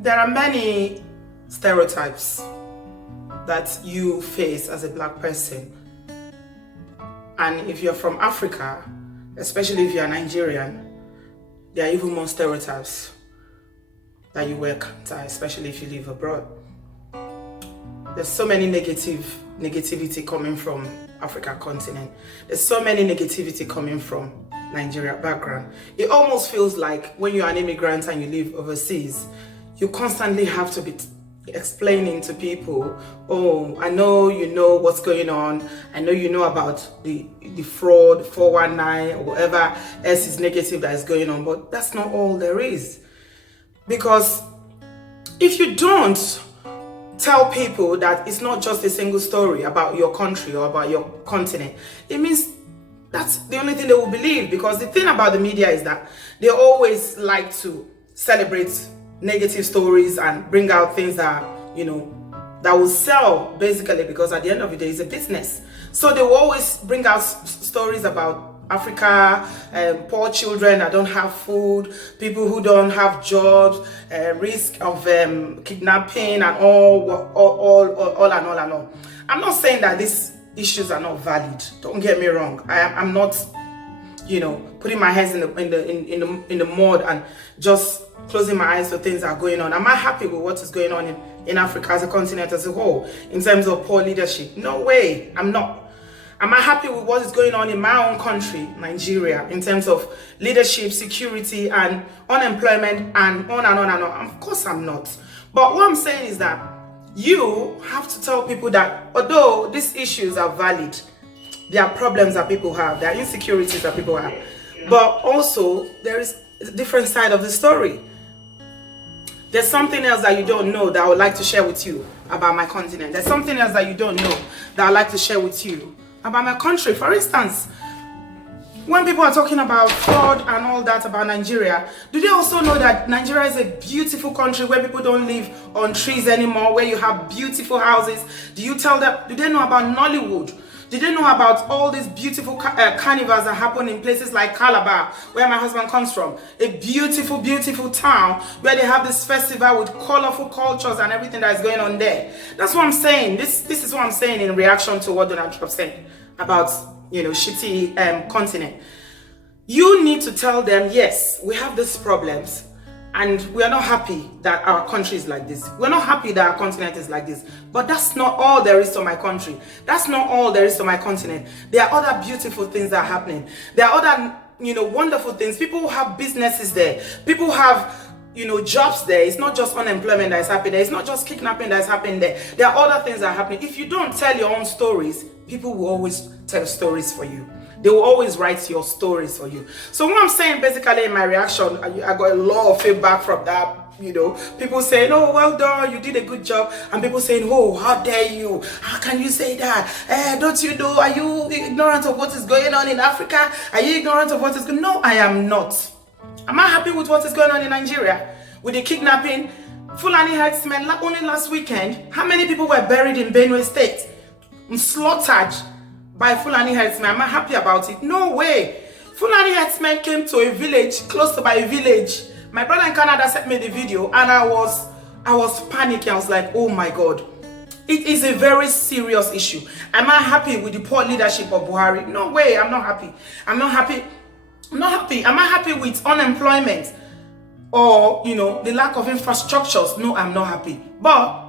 There are many stereotypes that you face as a black person. And if you're from Africa, especially if you're Nigerian, there are even more stereotypes that you will encounter, especially if you live abroad. There's so many negativity coming from Africa continent. There's so many negativity coming from Nigeria background. It almost feels like when you're an immigrant and you live overseas, you constantly have to be explaining to people, oh, I know you know what's going on. I know you know about the fraud, 419, or whatever else is negative that is going on, but that's not all there is. Because if you don't tell people that it's not just a single story about your country or about your continent, it means that's the only thing they will believe. Because the thing about the media is that they always like to celebrate negative stories and bring out things that, you know, that will sell, basically, because at the end of the day, it's a business. So they will always bring out stories about Africa, poor children that don't have food, people who don't have jobs, risk of kidnapping and all. I'm not saying that these issues are not valid. Don't get me wrong. I'm not, you know, putting my hands in the mud and just closing my eyes to things that are going on. Am I happy with what is going on in Africa as a continent as a whole in terms of poor leadership? No way, I'm not. Am I happy with what is going on in my own country, Nigeria, in terms of leadership, security, and unemployment, and on and on and on? Of course I'm not. But what I'm saying is that you have to tell people that although these issues are valid, there are problems that people have, there are insecurities that people have, but also there is a different side of the story. There's something else that you don't know that I would like to share with you about my continent. There's something else that you don't know that I'd like to share with you about my country. For instance, when people are talking about fraud and all that about Nigeria, do they also know that Nigeria is a beautiful country where people don't live on trees anymore, where you have beautiful houses? Do they know about Nollywood? Did they know about all these beautiful carnivals that happen in places like Calabar, where my husband comes from? A beautiful, beautiful town where they have this festival with colorful cultures and everything that is going on there. That's what I'm saying. This is what I'm saying in reaction to what Donald Trump said about, you know, shitty continent. You need to tell them, yes, we have these problems, and we are not happy that our country is like this. We're not happy that our continent is like this. But that's not all there is to my country. That's not all there is to my continent. There are other beautiful things that are happening. There are other, you know, wonderful things. People have businesses there. People have, you know, jobs there. It's not just unemployment that is happening there. It's not just kidnapping that is happening there. There are other ththings that are happening. If you don't tell your own stories, people will always tell stories for you. They will always write your stories for you. So what I'm saying basically in my reaction, I got a lot of feedback from that. You know, people saying, oh, well done, you did a good job. And people saying, oh, how dare you? How can you say that? Don't you know? Are you ignorant of what is going on in Africa? Are you ignorant of what is going on? No, I am not. Am I happy with what is going on in Nigeria? With the kidnapping, Fulani herdsmen, only last weekend, how many people were buried in Benue State? Slaughtered by Fulani herdsmen. Am I happy about it? No way. Fulani herdsmen came to a village, close to my village. My brother in Canada sent me the video and I was panicking. I was like, oh my God. It is a very serious issue. Am I happy with the poor leadership of Buhari? No way, I'm not happy. I'm not happy. I'm not happy. Am I happy with unemployment or, you know, the lack of infrastructures? No, I'm not happy. But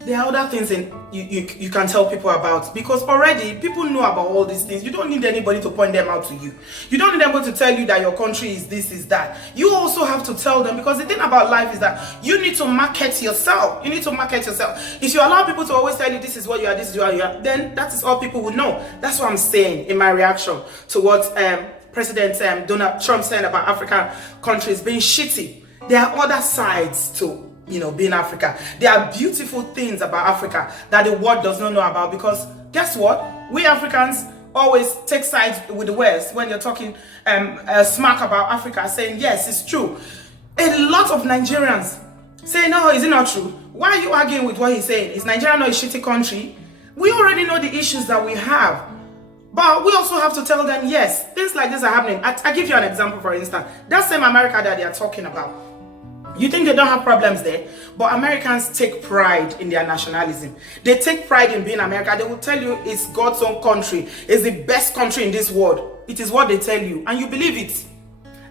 there are other things you can tell people about, because already people know about all these things. You don't need anybody to point them out to you. You don't need anybody to tell you that your country is this, is that. You also have to tell them, because the thing about life is that you need to market yourself. You need to market yourself. If you allow people to always tell you this is what you are, this is what you are, then that is all people will know. That's what I'm saying in my reaction to what President Donald Trump said about African countries being shitty. There are other sides to, you know, being Africa. There are beautiful things about Africa that the world does not know about, because guess what? We Africans always take sides with the West when you're talking smack about Africa, saying, yes, it's true. A lot of Nigerians say, no, is it not true? Why are you arguing with what he's saying? Is Nigeria not a shitty country? We already know the issues that we have. But we also have to tell them, yes, things like this are happening. I give you an example, for instance. That same America that they are talking about, You think they don't have problems there? But Americans take pride in their nationalism. They take pride in being American. They will tell you it's God's own country. It's the best country in this world. It is what they tell you, and you believe it.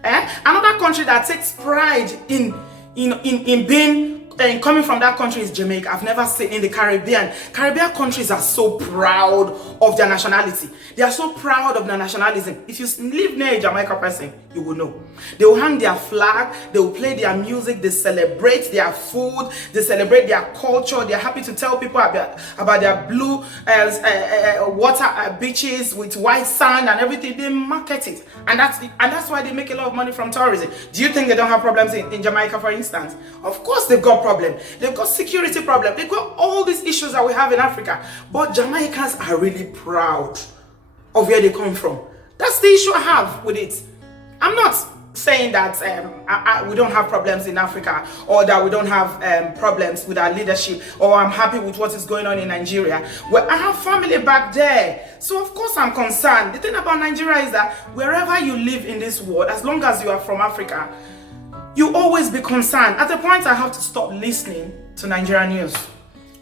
Another country that takes pride in being and coming from that country is Jamaica. I've never seen in the Caribbean. Caribbean countries are so proud of their nationality. They are so proud of their nationalism. If you live near a Jamaican person, you will know. They will hang their flag, they will play their music, they celebrate their food, they celebrate their culture. They're happy to tell people about their blue water beaches with white sand and everything. They market it. And that's why they make a lot of money from tourism. Do you think they don't have problems in Jamaica, for instance? Of course they've got problem. They've got security problem. They've got all these issues that we have in Africa. But Jamaicans are really proud of where they come from. That's the issue I have with it. I'm not saying that we don't have problems in Africa, or that we don't have problems with our leadership, or I'm happy with what is going on in Nigeria. Well, I have family back there, so of course I'm concerned. The thing about Nigeria is that wherever you live in this world, as long as you are from Africa, you always be concerned. At the point I have to stop listening to Nigerian news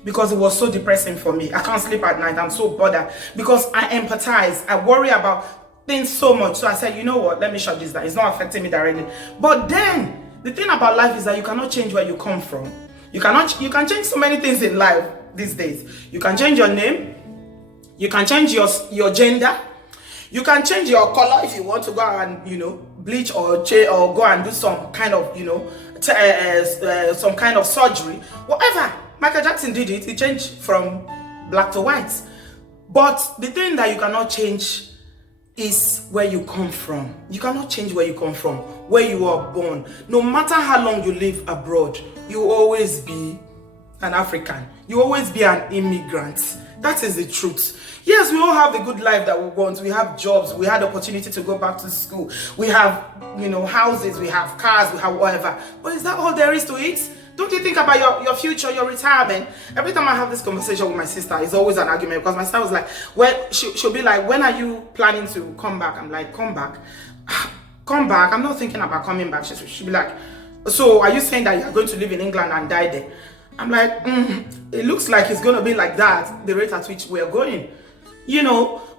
because it was so depressing for me. I can't sleep at night. I'm so bothered because I empathize. I worry about things so much. So I said, you know what? Let me shut this down. It's not affecting me directly. But then the thing about life is that you cannot change where you come from. You can change so many things in life these days. You can change your name. You can change your gender. You can change your color if you want to go and, bleach or go and do some kind of, some kind of surgery. Whatever. Michael Jackson did it. He changed from black to white. But the thing that you cannot change is where you come from. You cannot change where you come from, where you are born. No matter how long you live abroad, you will always be an African. You will always be an immigrant. That is the truth. Yes, we all have the good life that we want. We have jobs. We had the opportunity to go back to school. We have, houses. We have cars. We have whatever. But is that all there is to it? Don't you think about your future, your retirement? Every time I have this conversation with my sister, it's always an argument because my sister was like, well, she'll be like, when are you planning to come back? I'm like, come back? Come back? I'm not thinking about coming back. She'll be like, so are you saying that you're going to live in England and die there? I'm like, it looks like it's going to be like that, the rate at which we're going.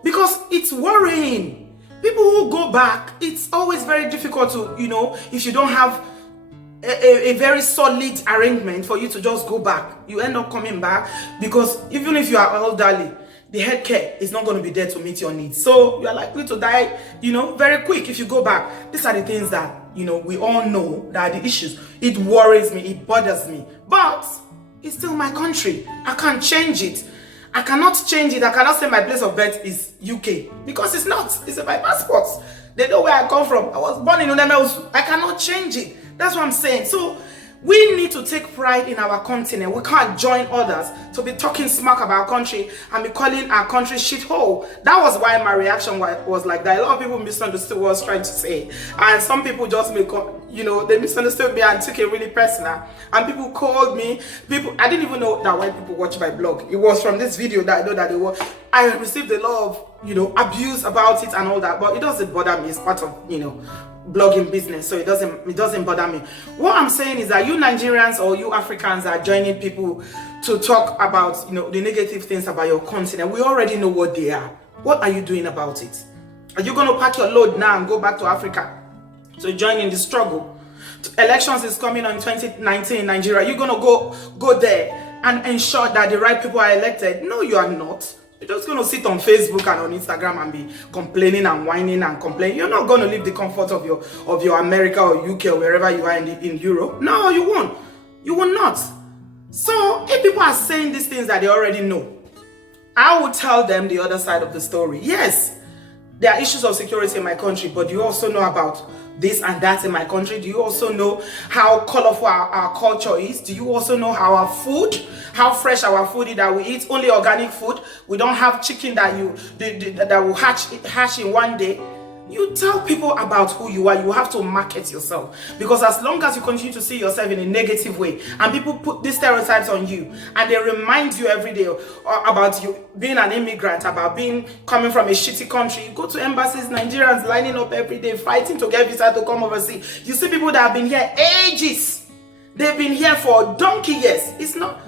Because it's worrying. People who go back, it's always very difficult to, if you don't have a very solid arrangement for you to just go back, you end up coming back because even if you are elderly, the healthcare is not going to be there to meet your needs. So you are likely to die, very quick if you go back. These are the things that, we all know that are the issues. It worries me, it bothers me, but it's still my country. I can't change it. I cannot change it. I cannot say my place of birth is UK because it's not. It's in my passport. They know where I come from. I was born in Unemelsu. I cannot change it. That's what I'm saying. So we need to take pride in our continent. We can't join others to be talking smack about our country and be calling our country shithole. That was why my reaction was like that. A lot of people misunderstood what I was trying to say. And some people just they misunderstood me and took it really personal. And people called me. I didn't even know that when people watch my blog. It was from this video that I know that I received a lot of, abuse about it and all that. But it doesn't bother me. It's part of, blogging business, so it doesn't bother me. What I'm saying is that you Nigerians or you Africans are joining people to talk about the negative things about your continent. We already know what they are. What are you doing about it? Are you going to pack your load now and go back to Africa to join in the struggle? Elections is coming on 2019 in Nigeria. You're going to go there and ensure that the right people are elected? No, you are not. You're just going to sit on Facebook and on Instagram and be complaining and whining and complaining. You're not going to leave the comfort of your America or UK or wherever you are in Europe. No, you won't. You will not. So if people are saying these things that they already know, I will tell them the other side of the story. Yes, there are issues of security in my country, but do you also know about this and that in my country? Do you also know how colorful our culture is? Do you also know how our food, how fresh our food is that we eat? Only organic food. We don't have chicken that will hatch in one day. You tell people about who you are. You have to market yourself, because as long as you continue to see yourself in a negative way and people put these stereotypes on you and they remind you every day about you being an immigrant, about coming from a shitty country, you go to embassies, Nigerians lining up every day fighting to get visa to come overseas. You see people that have been here ages They've been here for donkey years. It's not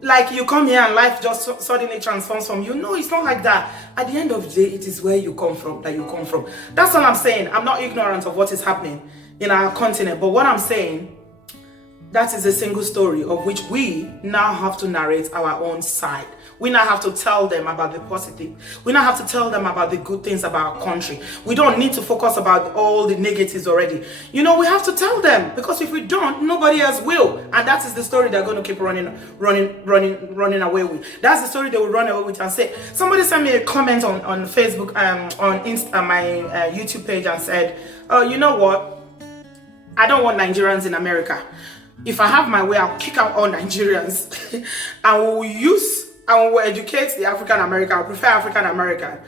like you come here and life just suddenly transforms from you. No, it's not like that. At the end of the day, it is where you come from that you come from. That's all I'm saying. I'm not ignorant of what is happening in our continent, but what I'm saying, that is a single story of which we now have to narrate our own side. We now have to tell them about the positive. We now have to tell them about the good things about our country. We don't need to focus about all the negatives already. You know, we have to tell them, because if we don't, nobody else will. And that is the story they're going to keep running away with. That's the story they will run away with and say. Somebody sent me a comment on Facebook, on my YouTube page, and said, oh, you know what? I don't want Nigerians in America. If I have my way, I'll kick out all Nigerians and we will educate the African American. I prefer African American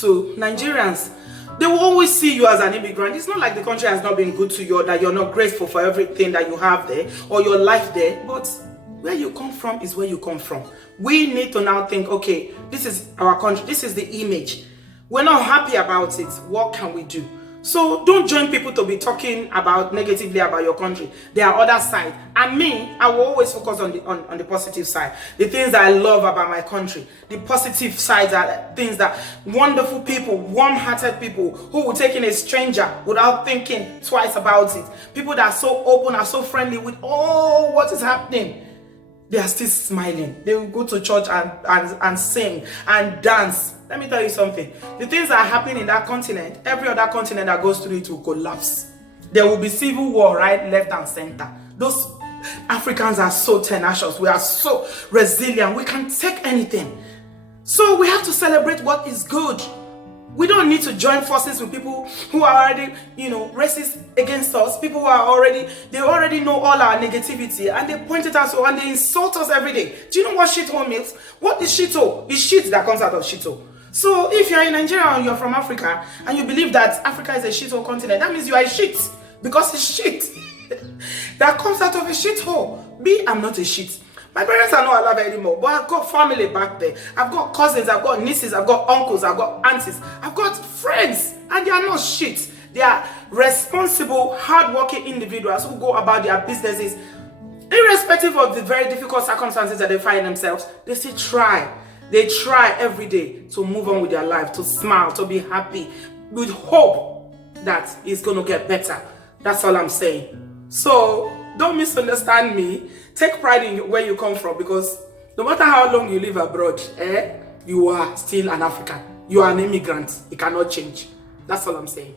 to Nigerians. They will always see you as an immigrant. It's not like the country has not been good to you, that you're not grateful for everything that you have there or your life there. But where you come from is where you come from. We need to now think, okay, this is our country. This is the image. We're not happy about it. What can we do? So don't join people to be talking about negatively about your country. There are other sides. And me, I will always focus on the positive side. The things that I love about my country. The positive sides are things that wonderful people, warm-hearted people who will take in a stranger without thinking twice about it. People that are so open, are so friendly with all what is happening. They are still smiling. They will go to church and sing and dance. Let me tell you something. The things that are happening in that continent, every other continent that goes through it will collapse. There will be civil war, right, left and center. Those Africans are so tenacious. We are so resilient. We can take anything. So we have to celebrate what is good. We don't need to join forces with people who are already, racist against us. People who they already know all our negativity, and they point it out and they insult us every day. Do you know what shithole means? What is shithole? It's shit that comes out of shithole. So if you're in Nigeria and you're from Africa and you believe that Africa is a shithole continent, that means you are a shit, because it's shit that comes out of a shithole. Me, I'm not a shit. My parents are not alive anymore, but I've got family back there. I've got cousins, I've got nieces, I've got uncles, I've got aunties, I've got friends, and they are not shit. They are responsible, hardworking individuals who go about their businesses, irrespective of the very difficult circumstances that they find themselves. They still try. They try every day to move on with their life, to smile, to be happy, with hope that it's going to get better. That's all I'm saying. So don't misunderstand me. Take pride in where you come from, because no matter how long you live abroad, you are still an African. You are an immigrant. It cannot change. That's all I'm saying.